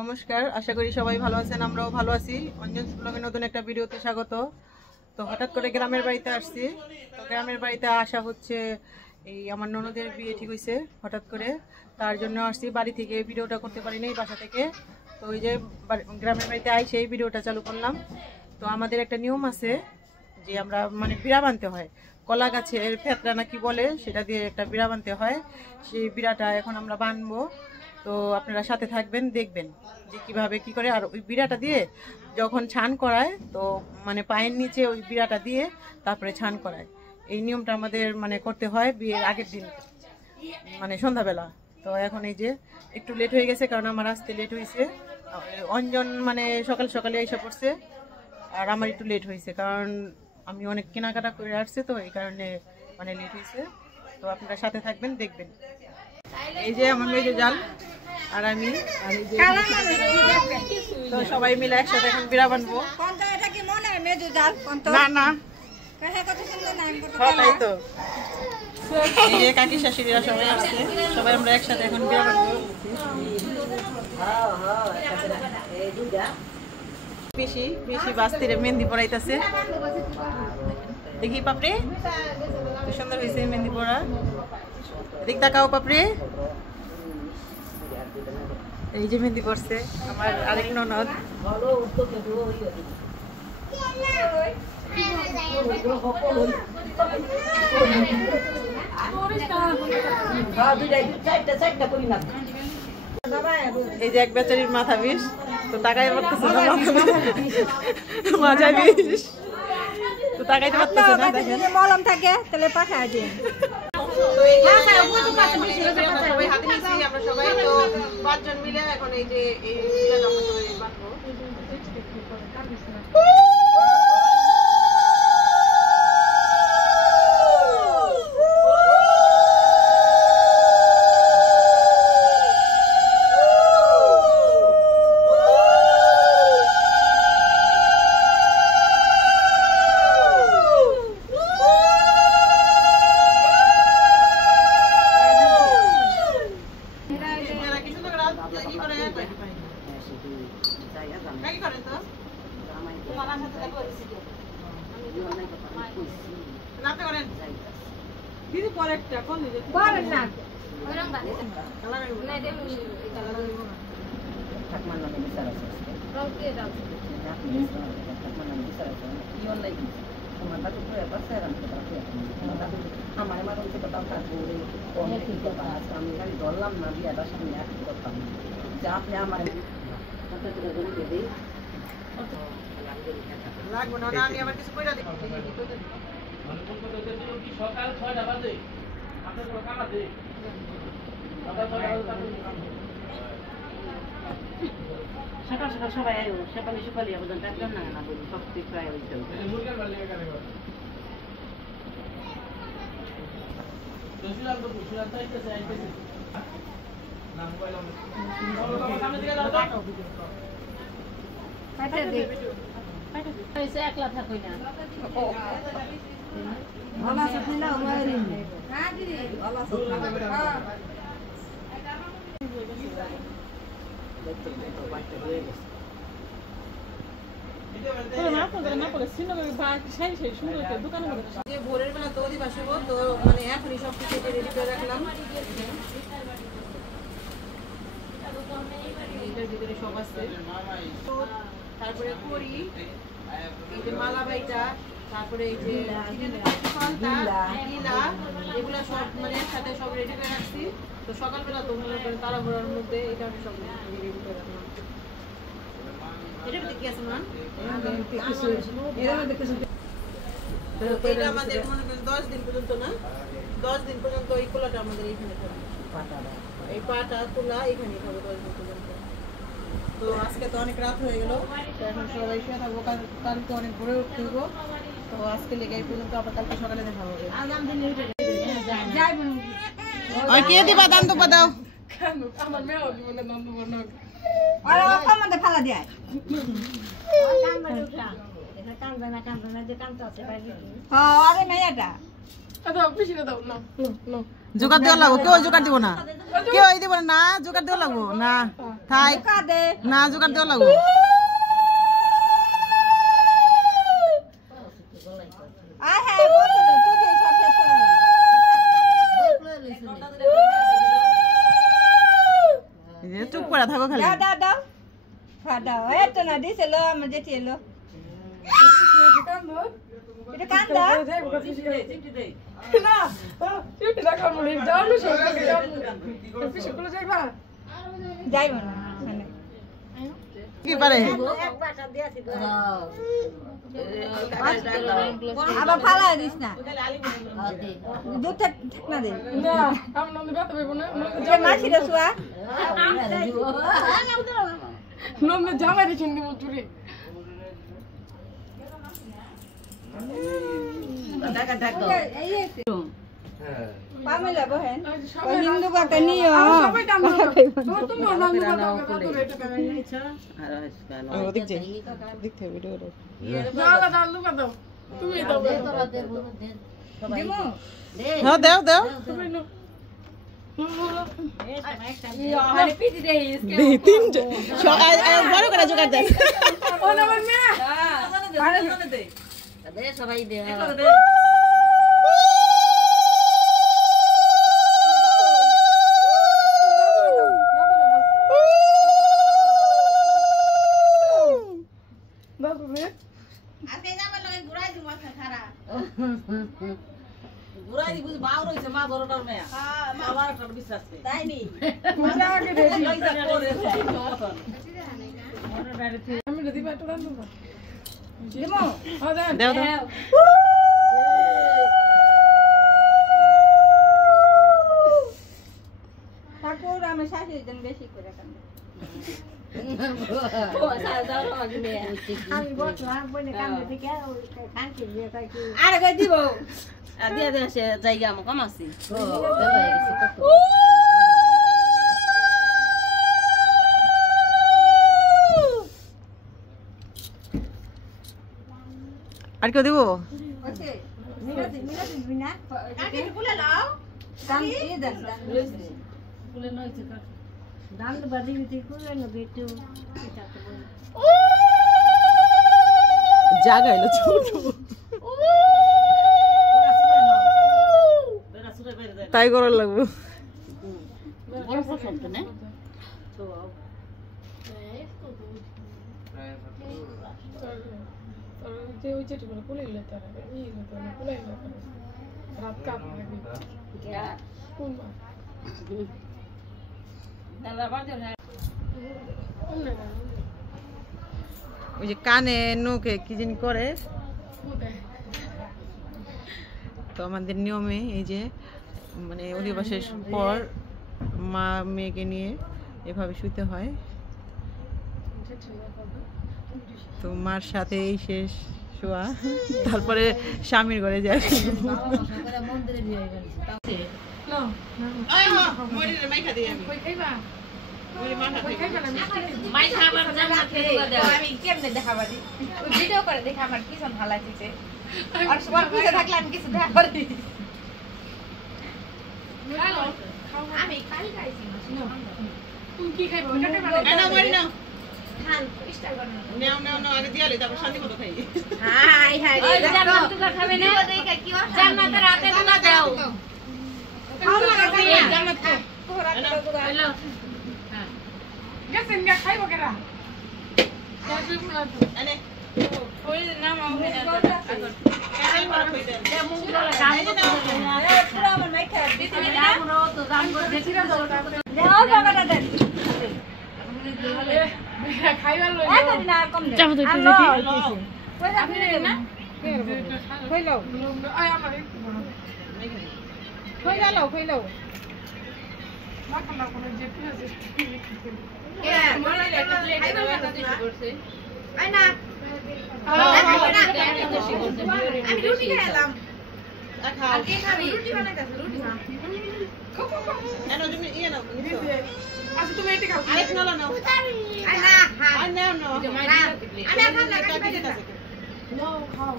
নমস্কার, আশা করি সবাই ভালো আছেন। আমরাও ভালো আছি। অঞ্জন ব্লগের নতুন একটা ভিডিওতে স্বাগত। তো হঠাৎ করে গ্রামের বাড়িতে আসছি। তো গ্রামের বাড়িতে আসা হচ্ছে এই আমার ননদের বিয়ে ঠিক হয়েছে হঠাৎ করে, তার জন্য আসছি। বাড়ি থেকে ভিডিওটা করতে পারিনি, বাসা থেকে। তো ওই যে গ্রামের বাড়িতে আই সেই ভিডিওটা চালু করলাম। তো আমাদের একটা নিয়ম আছে যে আমরা বিড়া বানতে হয়, কলা গাছের ফেতরা নাকি বলে, সেটা দিয়ে একটা বিড়া বানতে হয়। সেই বিড়াটা এখন আমরা বানবো। তো আপনারা সাথে থাকবেন, দেখবেন যে কিভাবে কি করে। আর ওই বিড়াটা দিয়ে যখন ছান করায়, তো পায়ের নিচে ওই বিড়াটা দিয়ে তারপরে ছান করায়। এই নিয়মটা আমাদের করতে হয় বিয়ের আগের দিন, সন্ধ্যাবেলা। তো এখন এই যে একটু লেট হয়ে গেছে, কারণ আমার আসতে লেট হয়েছে। অঞ্জন সকাল সকালে এসে পড়ছে, আর আমার একটু লেট হয়েছে কারণ আমি অনেক কেনাকাটা করে আসছি, তো এই কারণে লেট হয়েছে। তো আপনারা সাথে থাকবেন, দেখবেন। এই যে আমার মেজো জাল আর আমি, তো সবাই মিলে একসাথে এখন বিড়া বানবো। না না, তাই তো। এই যে কাকি শাশুড়িরা সবাই আসছে, সবাই আমরা একসাথে এখন বিড়া বানবো। বেশি বেশি বাস্তিরে মেহেন্দি পড়াইতেছে, দেখি পাপড়ি সুন্দর হয়েছে মেহেন্দি পড়া। এদিক তাকাও পাপড়ি, এই যে মেহেন্দি পড়ছে আমার আরেক ননদ। এই যে এক বেচারির মাথা বিষ, তো তাকাই পারতেছে না, মাজা বিষ, তো তাকাইতে পারতেছে না। দেখেন মলম থাকে তাহলে পাঠায় দিন। সবাই হাতে নিয়েছি আমরা, সবাই তো 5 জন মিলে এখন এই যে এই বাঁধবো। লাগবো না, আমি আবার কিছু কইরা দিই। সকাল 6টা বাজে আপনার কাম আছে, সকাল সকাল সবাই আয়ো, সকালে সকালে আবেদন একদম না না বলি সব কিছু প্রায় হইছে। দশিলাম তো দশিলাম তাইতেছে আইতেছে না মোবাইল সামনে দিকে দাও তো পাঠা দে পাঠা দে এসে একলা থাকই না। ভালো আছে না ওয়ারি? হ্যাঁ দিদি ভালো আছে। হ্যাঁ দেখতে তো বাচ্চা হয়ে গেছে। ভোরের বেলা তো অধিবাস হবো, তো এখনই সব কিছু রেডি করে রাখলাম। এটার ভিতরে সব আছে, তারপরে করি, এই যে মালা বাইটা, তারপরে এই যে লীলা, এগুলো সব একসাথে সব রেডি করে রাখছি। তো সকালবেলা তো মনে করেন তাড়াহুড়ার মধ্যে এটা আমি সব রেডি করে রাখলাম। এটা কি আছে মা? এটা আমাদের মনে করেন 10 দিন পর্যন্ত, না 10 দিন পর্যন্ত এই কোলাটা আমাদের এইখানে থাকবে, এই পাটা কোলা এখানে থাকবে 10 দিন পর্যন্ত। তো আজকে তো অনেক রাত হয়ে গেল, এখন সবাই শুয়ে থাকবো, কালকে অনেক ভোরে উঠতে হইব। তো আজকে লেগে এই পর্যন্ত, আবার কালকে সকালে দেখা হবে। আর কে দিবা দান তো দাও, আমার মেয়েও দিব না দান দিব না, আর আমাদের ফালা দেয় আরে মেয়েটা জোগাড় দেওয়া লাগবো, কেউ জোগাড় দিব না, কেউ দিব না, জোগাড় দেওয়া লাগবো না। থাই না জোগাড় দেওয়া লাগবো চুপ করে থাকো খালি দাও এই তো না দিছে লো আমার জেঠি এলো এটা কান দাও না চিমটি রাখা মনে দাও না সব পিছে কোলে যাইবা যাইব না মানে কি পারে আবার ফালা দিস না দুধ ঠিক না দে না আমি নন্দে বাত হইব না যে মাছি রে সুয়া নন্দে জামাই দিছেন দিব চুরি টাকা টাকা এই পামেলা বহেন ও হিন্দু কথা নিও সবাই দাম দাও তো তুমি নন্দে বাত তো রেট করে নিছো ও দেখ যে দেখ থে ভিডিও রে দাও দাও লুকা দাও তুমি দাও দিমু হ্যাঁ দাও দাও তুমি নো মানে পিটি দে দে তিন বড় করে জোগাড় দে ও না আমার মেয়ে দে সবাই দে ঘুরাই দি বুঝ বাউ রইছে মা বড়টার মেয়া আমার একটা বিশ্বাস নেই তাই নি মজা আগে রে লইতা করে আমি রে দিবা তো রান দেব দিমু ও দেন দাও দাও ঠাকুর আমি শাশুড়ি জন বেশি করে কান আমি বসলাম বনে কান দিকে কান কি দিয়ে কই কি আরে কই দিব দিয়া দিয়া সে জায়গা মো কম আছে আর কেউ দিব ওকে মিলাতে বিনা কাকে ফুলে লাও কান দিয়ে দেন ফুলে নইছে কাট দাম তো বাজি দিতে ফুলে না বেটু জায়গা হলো ছোট তাই করার লাগবে বড় পছন্দ না তো যে ওই যেটা বলে কোলে ইলে তারা এই ইলে তারা কোলে ইলে তারা রাত কাপ লাগবে কোন মা তাহলে বাড়ি যাও ওই যে কানে নোকে কি জানি করে তো আমাদের নিয়মে এই যে মানে অধিবাসের পর মা মেয়েকে নিয়ে এভাবে শুতে হয় তো মার সাথে এই শেষ শোয়া তারপরে স্বামীর ঘরে যায় মন্দিরে বিয়ে হয়ে গেছে না কই খাইবা কই খাইবা না মাই খাবার জানা খেয়ে দাও আমি কেমনে দেখাবা দি ভিডিও করে দেখা আমার কি সব ভালো লাগছে আর সবার পিছে থাকলে আমি কিছু দেখা পারি হ্যালো আমি কাল খাইছি তুমি কি খাইবা ওটা মানে না মারি না খান স্টাইল বানানো নাও আগে দিয়ালে তারপর শান্তি মতো খাই হাই হাই ওই জান্নাত তুলা খাবে না জান্নাতের রাতে তুলা দাও খাও না জান্নাত তো তোরা তোরা হ্যালো গেছেন গা খাইবো কেরা তাই বলা তো আনে ওই নাম হবে না কাই মারা কই দেন যে মুখ ধরে কাম করতে পুরো আমার মাইকা দিতে তুমি নাম রো তো জান করে দেখিরা দাও দাও জায়গাটা দেন খাইবার লই এত দিন আর কম দে কই আপনি না কই লাও আয় আমার একটু বড় কই লাও কই লাও মাখা না করে যে পেঁয়াজ এ মনে লাগে একটা প্লেট করছে আই না আমি রুটি খেলাম আর কে খাবি রুটি বানাইতাছ রুটি খা এনো তুমি ইয়ে নাও আচ্ছা তুমি এটা খাও আরেক নাও নাও আই না আর নাও নাও আমি খান না এটা দিতে আছে নাও খাও